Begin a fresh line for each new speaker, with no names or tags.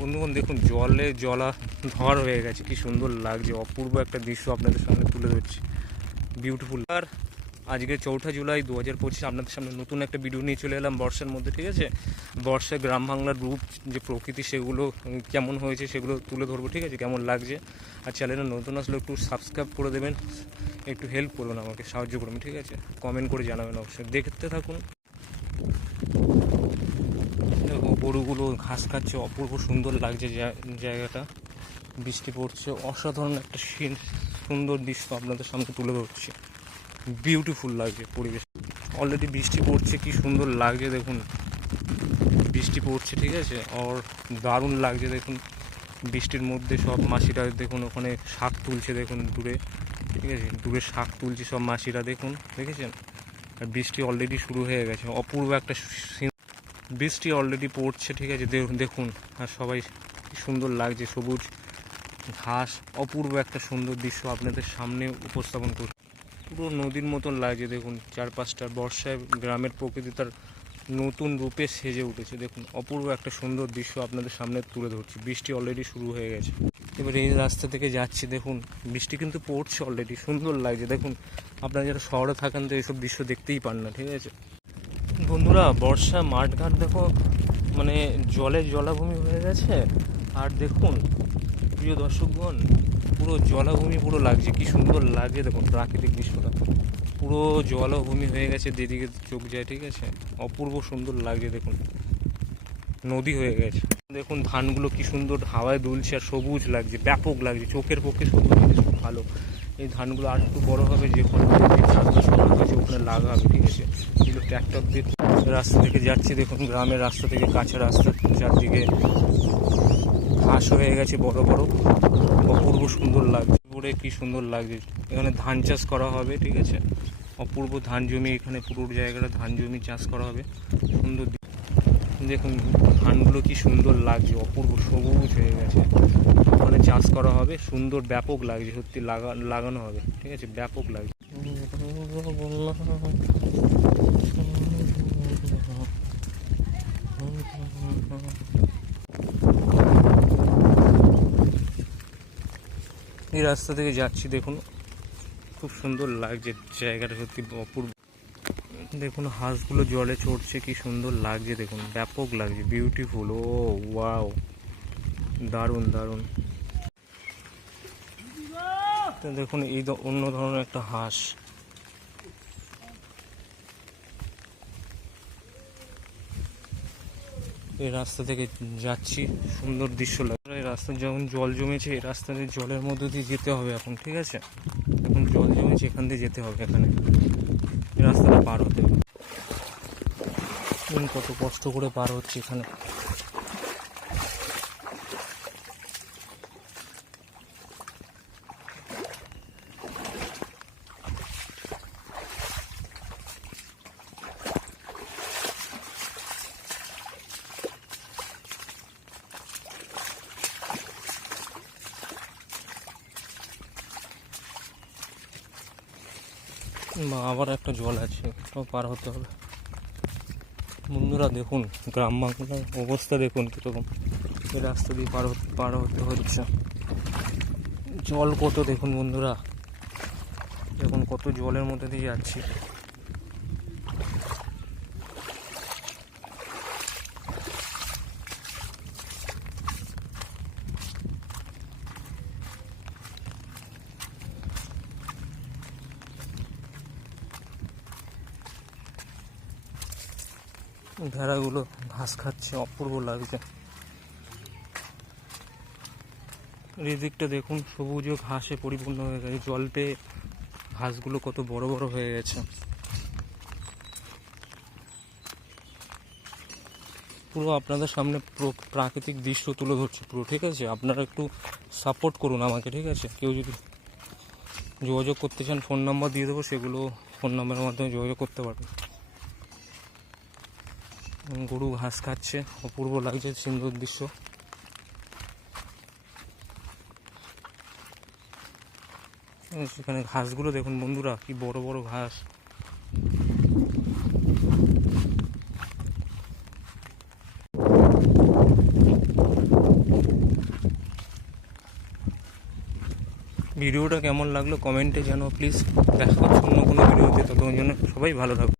বন্ধুগণ, দেখুন, জলে জলা ধর হয়ে গেছে। কি সুন্দর লাগছে, অপূর্ব একটা দৃশ্য আপনাদের সামনে তুলে ধরছি। বিউটিফুল আর আজকে চৌঠা জুলাই দু হাজার পঁচিশ, আপনাদের সামনে নতুন একটা ভিডিও নিয়ে চলে এলাম বর্ষার মধ্যে, ঠিক আছে? বর্ষায় গ্রাম বাংলার রূপ, যে প্রকৃতি, সেগুলো কেমন হয়েছে সেগুলো তুলে ধরবো, ঠিক আছে? কেমন লাগছে? আর চ্যানেলে নতুন আসলে একটু সাবস্ক্রাইব করে দেবেন। একটু হেল্প করুন আমাকে, সাহায্য করবেন, ঠিক আছে? কমেন্ট করে জানাবেন অবশ্যই। দেখতে থাকুন দেখো গরুগুলো ঘাস খাচ্ছে, অপূর্ব সুন্দর লাগছে জায়গাটা। বৃষ্টি পড়ছে, অসাধারণ একটা সুন্দর দৃশ্য আপনাদের সামনে তুলে ধরছি। বিউটিফুল লাগছে পরিবেশ। অলরেডি বৃষ্টি পড়ছে, কি সুন্দর লাগছে দেখুন। বৃষ্টি পড়ছে, ঠিক আছে? আর দারুণ লাগছে দেখুন। বৃষ্টির মধ্যে সব মাসিরা দেখুন, ওখানে শাক তুলছে দেখুন দূরে। ঠিক আছে? দূরে শাক তুলছে সব মাসিরা দেখুন, দেখেছেন? বৃষ্টি অলরেডি শুরু হয়ে গেছে। অপূর্ব একটা বৃষ্টি অলরেডি পড়ছে, ঠিক আছে? দেখুন, আর সবাই সুন্দর লাগছে, সবুজ ঘাস, অপূর্ব একটা সুন্দর দৃশ্য আপনাদের সামনে উপস্থাপন করছে। পুরো নদীর মতন লাগছে, দেখুন, চারপাশটা বর্ষায় গ্রামের প্রকৃতি তার নতুন রূপে সেজে উঠেছে। দেখুন, অপূর্ব একটা সুন্দর দৃশ্য আপনাদের সামনে তুলে ধরছি। বৃষ্টি অলরেডি শুরু হয়ে গেছে। এবার এই রাস্তা থেকে যাচ্ছি, দেখুন, বৃষ্টি কিন্তু পড়ছে অলরেডি সুন্দর লাগছে। দেখুন, আপনারা যারা শহরে থাকেন তো এইসব দৃশ্য দেখতেই পান না, ঠিক আছে? বন্ধুরা, বর্ষা মাঠঘাট দেখো মানে জলে জলাভূমি হয়ে গেছে। আর দেখুন, প্রিয় দর্শকগণ, পুরো জলাভূমি পুরো লাগছে, কি সুন্দর লাগছে দেখুন প্রাকৃতিক দৃশ্যটা। পুরো জলাভূমি হয়ে গেছে, যেদিকে চোখ যায়, ঠিক আছে? অপূর্ব সুন্দর লাগছে দেখুন। নদী হয়ে গেছে। দেখুন ধানগুলো কি সুন্দর হাওয়ায় দুলছে আর সবুজ লাগছে, ব্যাপক লাগছে, চোখের পক্ষে সবুজ খুব ভালো। এই ধানগুলো আর একটু বড়ো হবে, যে হয়েছে ওখানে লাগা হবে ঠিক আছে? এগুলো ট্র্যাক্টর দিয়ে রাস্তা থেকে যাচ্ছি, দেখুন গ্রামের রাস্তা থেকে কাঁচা রাস্তা, চারদিকে ঘাস হয়ে গেছে বড় বড়। অপূর্ব সুন্দর লাগছে। পুরে কি সুন্দর লাগছে। এখানে ধান চাষ করা হবে, ঠিক আছে? অপূর্ব ধান জমি, এখানে পুরো জায়গাটা ধান জমি চাষ করা হবে। সুন্দর দেখুন ধানগুলো কি সুন্দর লাগছে, অপূর্ব সবুজ হয়ে গেছে। ওখানে চাষ করা হবে, সুন্দর ব্যাপক লাগছে, সত্যি লাগা লাগানো হবে, ঠিক আছে? ব্যাপক লাগছে। এই রাস্তা থেকে যাচ্ছি, দেখুন। খুব সুন্দর লাগছে জায়গাটা সত্যি অপূর্ব। দেখুন, হাঁসগুলো জলে চড়ছে, কি সুন্দর লাগছে, দেখুন। ব্যাপক লাগছে বিউটিফুল ও ওয়াও দারুণ দারুণ। দেখুন, এই অন্য ধরনের একটা হাঁস। এই রাস্তা থেকে যাচ্ছি, সুন্দর দৃশ্য লাগে এই রাস্তা যখন জল জমেছে, এই রাস্তাতে জলের মধ্যে দিয়ে যেতে হবে এখন, ঠিক আছে? এখন জল জমেছে, এখান দিয়ে যেতে হবে এখানে। রাস্তাটা পার হতে কত কষ্ট করে পার হচ্ছে এখানে। আবার একটা জল আছে, ওটাও পার হতে হবে। বন্ধুরা দেখুন, গ্রাম বাংলার অবস্থা দেখুন কীরকম। এই রাস্তা দিয়ে পার পার হতে হচ্ছে। জল কত দেখুন বন্ধুরা। দেখুন কত জলের মধ্যে দিয়ে যাচ্ছি। ভেড়াগুলো ঘাস খাচ্ছে, অপূর্ব লাগছে। এই দিকটা দেখুন, সবুজ ঘাসে পরিপূর্ণ হয়ে গেছে। জল পেয়ে ঘাসগুলো কত বড় বড় হয়ে গেছে। পুরো আপনাদের সামনে পুরো প্রাকৃতিক দৃশ্য তুলে ধরছে পুরো, ঠিক আছে? আপনারা একটু সাপোর্ট করুন আমাকে, ঠিক আছে? কেউ যদি যোগাযোগ করতে চান ফোন নাম্বার দিয়ে দেবো, সেগুলো ফোন নাম্বারের মাধ্যমে যোগাযোগ করতে পারবেন। গরু ঘাস খাচ্ছে, অপূর্ব লাগছে সুন্দর দৃশ্য। সেখানে ঘাসগুলো দেখুন বন্ধুরা, কি বড় বড় ঘাস। ভিডিওটা কেমন লাগল কমেন্টে জানো প্লিজ। দেখা অন্য কোনো ভিডিওতে, ততক্ষণ জন্য সবাই ভালো থাকবে